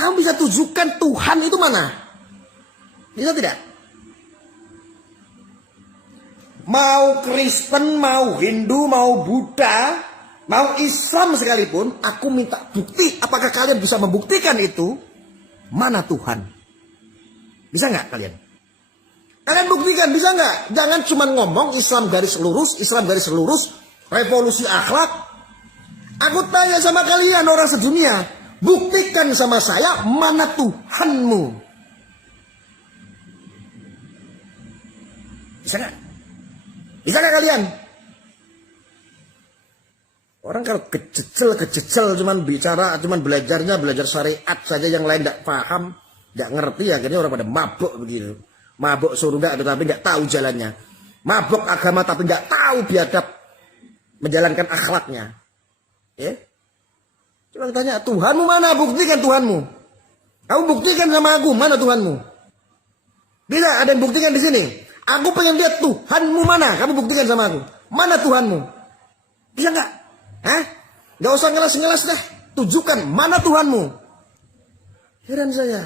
Kamu bisa tunjukkan Tuhan itu mana? Bisa tidak? Mau Kristen, mau Hindu, mau Buddha, mau Islam sekalipun, aku minta bukti. Apakah kalian bisa membuktikan itu? Mana Tuhan? Bisa nggak kalian? Kalian buktikan, bisa nggak? Jangan cuma ngomong Islam garis lurus, Islam garis lurus, revolusi akhlak. Aku tanya sama kalian orang sedunia, buktikan sama saya mana Tuhanmu? Bisa nggak? Bisa nggak kalian? Orang kalau kececel cuman bicara, cuman belajar syariat saja, yang lain nggak paham, nggak ngerti, akhirnya orang pada mabuk begitu. Mabuk surga tetapi nggak tahu jalannya. Mabuk agama tapi nggak tahu biadab menjalankan akhlaknya. Ya? Coba tanya, Tuhanmu mana? Buktikan Tuhanmu. Kamu buktikan sama aku, mana Tuhanmu? Bisa ada yang buktikan di sini? Aku pengen lihat Tuhanmu mana? Kamu buktikan sama aku. Mana Tuhanmu? Bisa nggak? Hah? Nggak usah ngelas-ngelas deh. Tunjukkan mana Tuhanmu. Heran saya.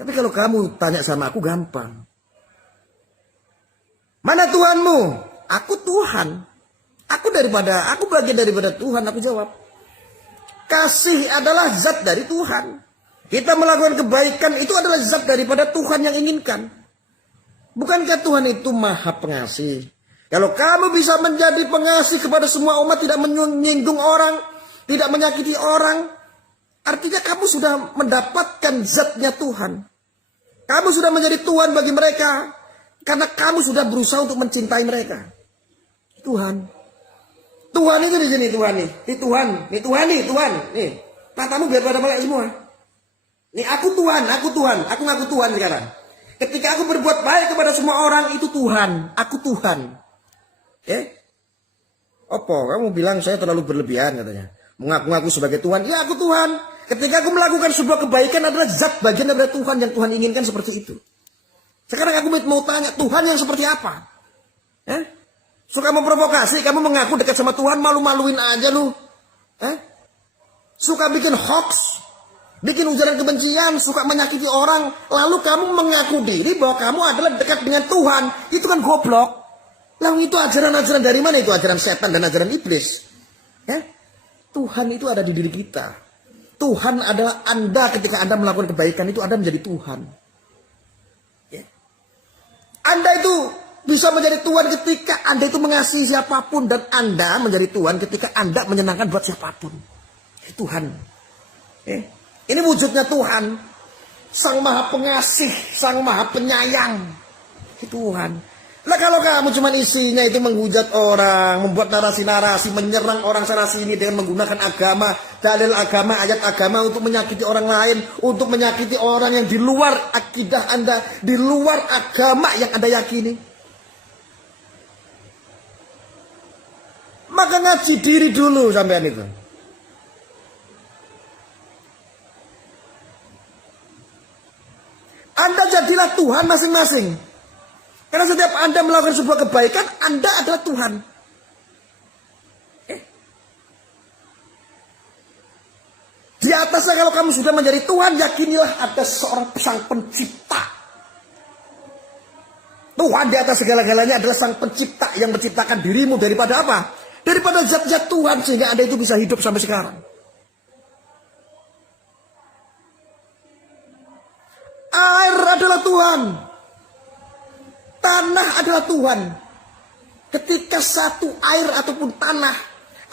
Tapi kalau kamu tanya sama aku gampang. Mana Tuhanmu? Aku Tuhan. Aku bagian daripada Tuhan. Aku jawab. Kasih adalah zat dari Tuhan. Kita melakukan kebaikan itu adalah zat daripada Tuhan yang inginkan. Bukankah Tuhan itu maha pengasih? Kalau kamu bisa menjadi pengasih kepada semua umat, tidak menyinggung orang, tidak menyakiti orang, artinya kamu sudah mendapatkan zatnya Tuhan. Kamu sudah menjadi Tuhan bagi mereka, karena kamu sudah berusaha untuk mencintai mereka. Tuhan. Tuhan itu di sini, Tuhan nih. Ini Tuhan, nih Tuhan nih, Tuhan. Nih, matamu biar pada melek semua. Nih aku Tuhan, aku ngaku Tuhan sekarang. Ketika aku berbuat baik kepada semua orang, itu Tuhan. Aku Tuhan. Apa? Kamu bilang saya terlalu berlebihan katanya. Mengaku-ngaku sebagai Tuhan. Ya aku Tuhan. Ketika aku melakukan sebuah kebaikan adalah zat bagian dari Tuhan yang Tuhan inginkan seperti itu. Sekarang aku mau tanya, Tuhan yang seperti apa? Suka memprovokasi, kamu mengaku dekat sama Tuhan, malu-maluin aja lu. Suka bikin hoax. Bikin ujaran kebencian, suka menyakiti orang, lalu kamu mengaku diri bahwa kamu adalah dekat dengan Tuhan. Itu kan goblok. Lalu itu ajaran-ajaran dari mana? Itu ajaran setan dan ajaran iblis. Tuhan itu ada di diri kita. Tuhan adalah Anda ketika Anda melakukan kebaikan itu Anda menjadi Tuhan. Anda itu bisa menjadi Tuhan ketika Anda itu mengasihi siapapun, dan Anda menjadi Tuhan ketika Anda menyenangkan buat siapapun. Tuhan. Ini wujudnya Tuhan. Sang Maha Pengasih, Sang Maha Penyayang. Tuhan. Nah kalau kamu cuma isinya itu menghujat orang, membuat narasi-narasi, menyerang orang sana sini dengan menggunakan agama, dalil agama, ayat agama untuk menyakiti orang lain, untuk menyakiti orang yang di luar akidah Anda, di luar agama yang Anda yakini. Maka ngaji diri dulu sampean itu. Anda jadilah Tuhan masing-masing. Karena setiap Anda melakukan sebuah kebaikan, Anda adalah Tuhan. Di atasnya kalau kamu sudah menjadi Tuhan, yakinilah ada seorang sang pencipta. Tuhan di atas segala-galanya adalah sang pencipta yang menciptakan dirimu daripada apa? Daripada zat-zat Tuhan, sehingga Anda itu bisa hidup sampai sekarang. Air adalah Tuhan. Tanah adalah Tuhan. Ketika satu air ataupun tanah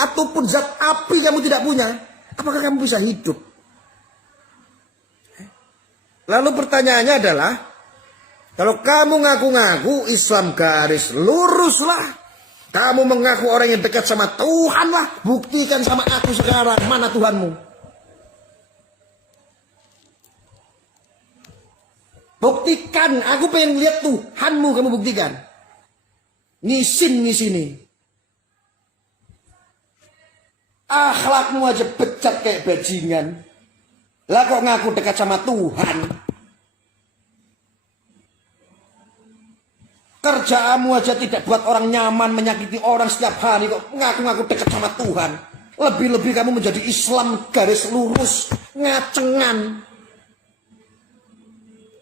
ataupun zat api kamu tidak punya, apakah kamu bisa hidup? Lalu pertanyaannya adalah, kalau kamu ngaku-ngaku Islam garis lurus lah, kamu mengaku orang yang dekat sama Tuhan lah, buktikan sama aku sekarang mana Tuhanmu. Buktikan, aku pengen lihat Tuhanmu, kamu buktikan. Ngisin di sini. Akhlakmu aja becat kayak bajingan. Lah kok ngaku dekat sama Tuhan? Kerjaanmu aja tidak buat orang nyaman, menyakiti orang setiap hari, kok ngaku-ngaku dekat sama Tuhan. Lebih-lebih kamu menjadi Islam garis lurus, ngacengan.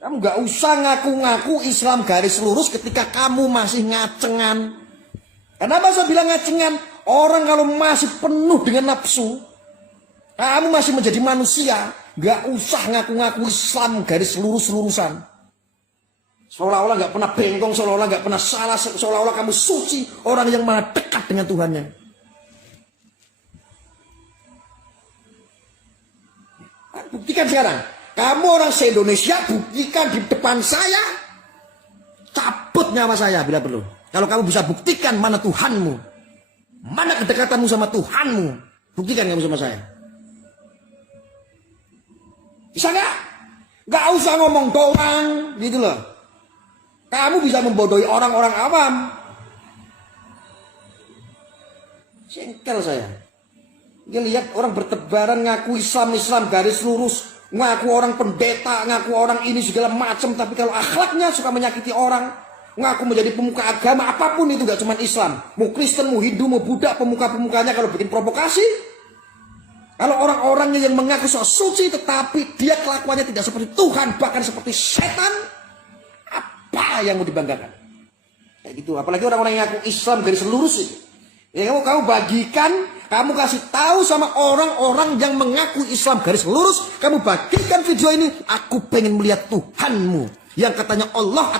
Kamu nggak usah ngaku-ngaku Islam garis lurus ketika kamu masih ngacengan. Kenapa saya bilang ngacengan? Orang kalau masih penuh dengan nafsu, kamu masih menjadi manusia, nggak usah ngaku-ngaku Islam garis lurus-lurusan. Seolah-olah nggak pernah bengkong, seolah-olah nggak pernah salah, seolah-olah kamu suci, orang yang maha dekat dengan Tuhannya. Buktikan sekarang. Kamu orang se-Indonesia, buktikan di depan saya. Cabut nyawa saya bila perlu. Kalau kamu bisa buktikan mana Tuhanmu, mana kedekatanmu sama Tuhanmu, buktikan kamu sama saya. Bisa nggak? Nggak usah ngomong doang, gitu loh. Kamu bisa membodohi orang-orang awam. Jengkel saya. Dia lihat orang bertebaran ngaku Islam garis lurus, ngaku orang pendeta, ngaku orang ini segala macam, tapi kalau akhlaknya suka menyakiti orang, ngaku menjadi pemuka agama apapun itu, gak cuma Islam, mau Kristen, mau Hindu, mau Buddha, pemuka-pemukanya kalau bikin provokasi. Kalau orang-orangnya yang mengaku sok suci tetapi dia kelakuannya tidak seperti Tuhan, bahkan seperti setan, apa yang mau dibanggakan? Kayak gitu. Apalagi orang-orang yang ngaku Islam garis lurus itu. Ya kamu bagikan, kamu kasih tahu sama orang-orang yang mengaku Islam garis lurus, kamu bagikan video ini. Aku pengen melihat Tuhanmu yang katanya Allah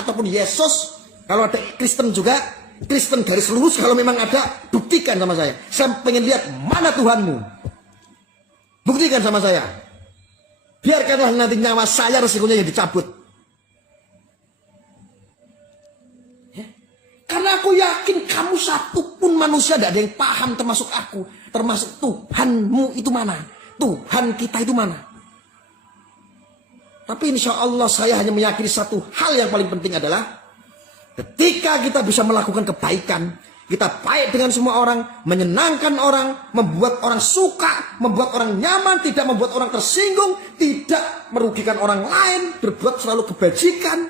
ataupun Yesus. Kalau ada Kristen juga, Kristen garis lurus, kalau memang ada, buktikan sama saya. Saya pengen lihat mana Tuhanmu. Buktikan sama saya. Biarkanlah nanti nyawa saya resikonya yang dicabut. Karena aku yakin kamu satupun manusia tidak ada yang paham, termasuk aku, termasuk Tuhanmu itu mana, Tuhan kita itu mana. Tapi insya Allah saya hanya meyakini satu hal yang paling penting adalah ketika kita bisa melakukan kebaikan, kita baik dengan semua orang, menyenangkan orang, membuat orang suka, membuat orang nyaman, tidak membuat orang tersinggung, tidak merugikan orang lain, berbuat selalu kebajikan.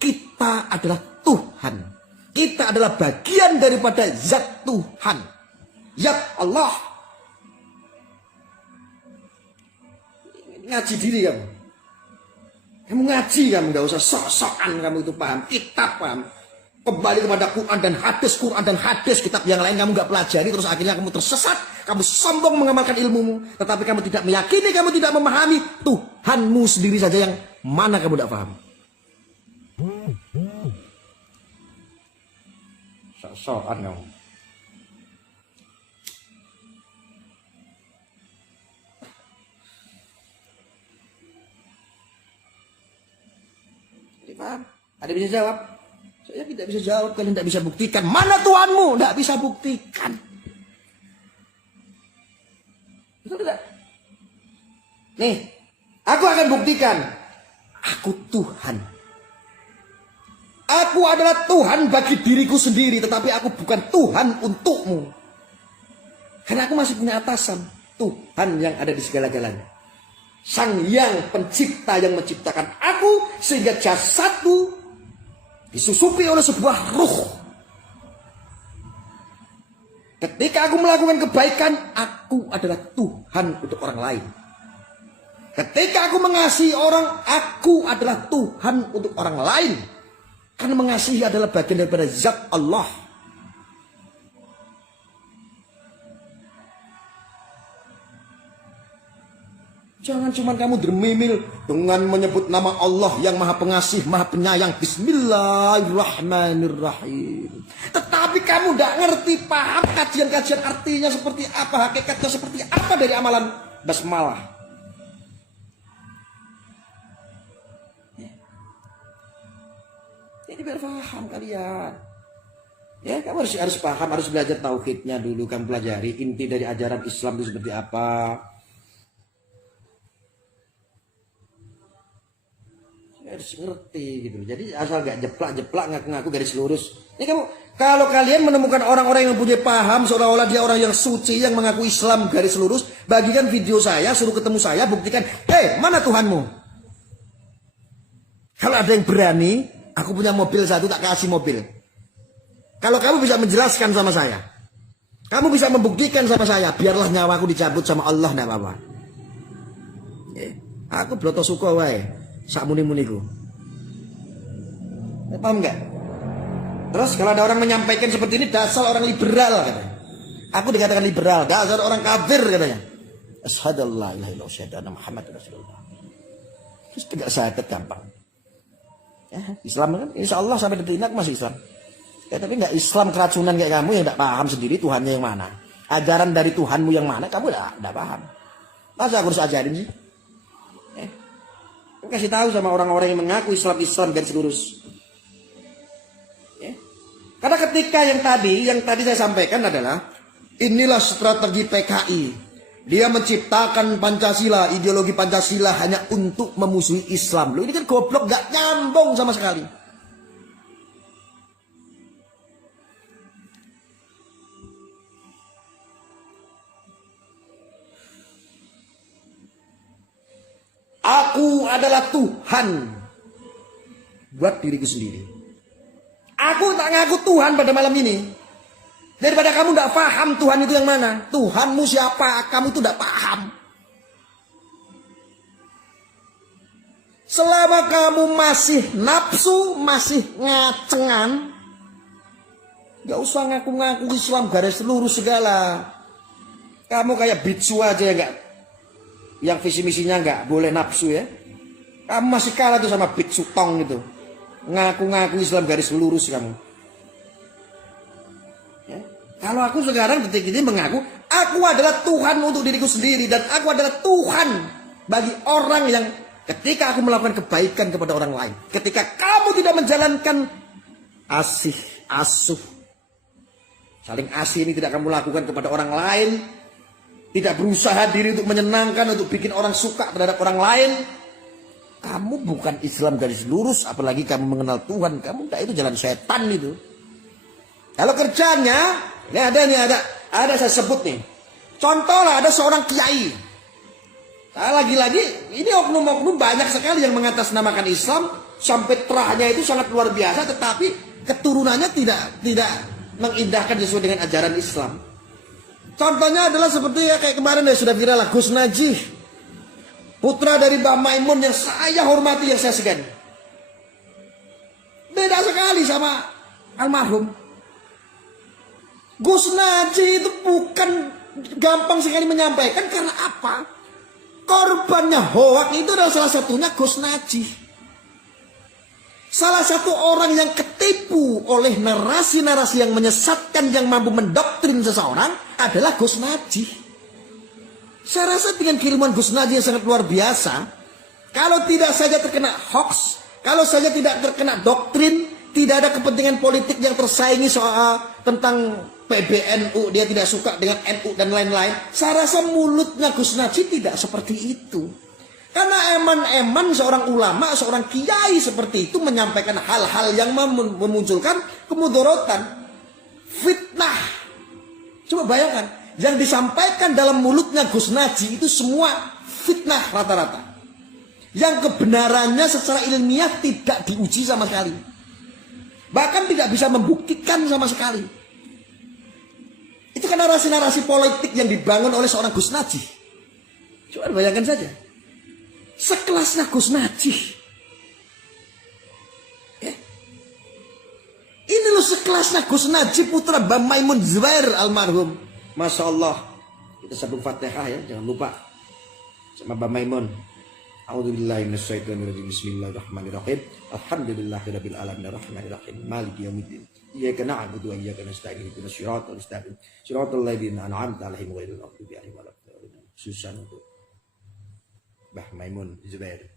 Kita adalah Tuhan. Kita adalah bagian daripada zat Tuhan, zat Allah. Ngaji diri kamu. Kamu ngaji, kamu nggak usah sok-sokan, kamu itu paham kitab, paham. Kembali kepada Quran dan hadis, kitab yang lain kamu nggak pelajari, terus akhirnya kamu tersesat, kamu sombong mengamalkan ilmumu, tetapi kamu tidak meyakini, kamu tidak memahami Tuhanmu sendiri saja yang mana kamu tidak paham. Sok-sokan kamu. Jadi paham? Ada bisa jawab? Saya tidak bisa jawab, kalian tidak bisa buktikan. Mana Tuhanmu? Tidak bisa buktikan. Betul tidak? Nih, aku akan buktikan. Aku Tuhan. Aku adalah Tuhan bagi diriku sendiri, tetapi aku bukan Tuhan untukmu. Karena aku masih punya atasan, Tuhan yang ada di segala-galanya. Sang Yang Pencipta yang menciptakan aku sehingga jasadku disusupi oleh sebuah ruh. Ketika aku melakukan kebaikan, aku adalah Tuhan untuk orang lain. Ketika aku mengasihi orang, aku adalah Tuhan untuk orang lain. Karena mengasihi adalah bagian daripada zat Allah. Jangan cuma kamu dermimil dengan menyebut nama Allah yang maha pengasih, maha penyayang. Bismillahirrahmanirrahim. Tetapi kamu tidak ngerti, paham kajian-kajian artinya seperti apa, hakikatnya seperti apa dari amalan basmalah. Jadi biar paham kalian. Ya, kamu harus paham, harus belajar tauhidnya dulu, kamu pelajari inti dari ajaran Islam itu seperti apa. Harus ngerti gitu. Jadi asal gak jeplak-jeplak ngaku-ngaku garis lurus. Ini kamu, kalau kalian menemukan orang-orang yang punya paham seolah-olah dia orang yang suci yang mengaku Islam garis lurus, bagikan video saya, suruh ketemu saya, buktikan, hei, mana Tuhanmu? Kalau ada yang berani, aku punya mobil satu, tak kasih mobil. Kalau kamu bisa menjelaskan sama saya, kamu bisa membuktikan sama saya, biarlah nyawaku dicabut sama Allah, tidak apa-apa. Aku bloto suko wae. sak muni-muniku. Paham nggak? Terus kalau ada orang menyampaikan seperti ini, dasar orang liberal katanya. Aku dikatakan liberal, dasar orang kafir katanya. Asyhadu an la ilaha illallah wa asyhadu anna Muhammadar Rasulullah. Terus tegak syahadat gampang. Ya, Islam kan insya Allah sampai detik ini aku masih Islam. Ya, tapi nggak Islam keracunan kayak kamu yang nggak paham sendiri Tuhannya yang mana. Ajaran dari Tuhanmu yang mana kamu nggak paham. Masa aku harus ajarin sih? Kasih tahu sama orang-orang yang mengaku Islam garis lurus. Ya. Karena ketika yang tadi saya sampaikan adalah inilah strategi PKI. Dia menciptakan Pancasila, ideologi Pancasila hanya untuk memusuhi Islam. Loh, ini kan goblok, gak nyambung sama sekali. Aku adalah Tuhan buat diriku sendiri. Aku tak ngaku Tuhan pada malam ini. Daripada kamu tidak paham Tuhan itu yang mana. Tuhanmu siapa, kamu itu tidak paham. Selama kamu masih nafsu, masih ngacengan, gak usah ngaku-ngaku Islam garis lurus segala. Kamu kayak bitsu aja ya gak? Yang visi misinya gak boleh nafsu ya. Kamu masih kalah tuh sama bitsu tong itu. Ngaku-ngaku Islam garis lurus kamu. Kalau aku sekarang detik ini mengaku, aku adalah Tuhan untuk diriku sendiri. Dan aku adalah Tuhan bagi orang yang ketika aku melakukan kebaikan kepada orang lain. Ketika kamu tidak menjalankan asih, asuh. Saling asih ini tidak kamu lakukan kepada orang lain. Tidak berusaha diri untuk menyenangkan, untuk bikin orang suka terhadap orang lain. Kamu bukan Islam garis lurus, apalagi kamu mengenal Tuhan. Kamu itu jalan setan itu. Kalau kerjanya... Ini ada saya sebut nih. Contoh lah, ada seorang kiai. Lagi-lagi ini oknum-oknum banyak sekali yang mengatasnamakan Islam sampai terahnya itu sangat luar biasa, tetapi keturunannya tidak mengindahkan sesuai dengan ajaran Islam. Contohnya adalah seperti ya kayak kemarin ya sudah viral lah, Gus Najih, putra dari Mbah Maimun yang saya hormati, yang saya segani. Beda sekali sama almarhum. Gus Najih itu bukan gampang sekali menyampaikan karena apa? Korbannya hoak itu adalah salah satunya Gus Najih. Salah satu orang yang ketipu oleh narasi-narasi yang menyesatkan yang mampu mendoktrin seseorang adalah Gus Najih. Saya rasa dengan keilmuan Gus Najih yang sangat luar biasa, kalau tidak saja terkena hoax, kalau saja tidak terkena doktrin, tidak ada kepentingan politik yang tersaingi soal tentang PBNU, dia tidak suka dengan NU dan lain-lain. Saya rasa mulutnya Gus Najih tidak seperti itu. Karena eman-eman seorang ulama, seorang kiai seperti itu menyampaikan hal-hal yang memunculkan kemudorotan, fitnah. Coba bayangkan, yang disampaikan dalam mulutnya Gus Najih itu semua fitnah rata-rata. Yang kebenarannya secara ilmiah tidak diuji sama sekali. Bahkan tidak bisa membuktikan sama sekali. Itu kan narasi-narasi politik yang dibangun oleh seorang Gus Najih. Coba bayangkan saja. Sekelasnya Gus Najih. Ini loh sekelasnya Gus Najih, putra Mbah Maimun Zubair almarhum. Masya Allah. Kita sambung Fatihah ya, jangan lupa. Sama Mbah Maimun. A'udzubillahi minasyaitonirrajim. Bismillahirrahmanirrahim. Alhamdulillahirabbil alamin arrahmanirrahim. Maliki yaumiddin. Iyyaka na'budu wa iyyaka nasta'in. Ihdinas siratal mustaqim. Siratal ladzina an'amta 'alaihim ghairil maghdubi 'alaihim waladdallin. Susah untuk Mbah Maimun Zubair.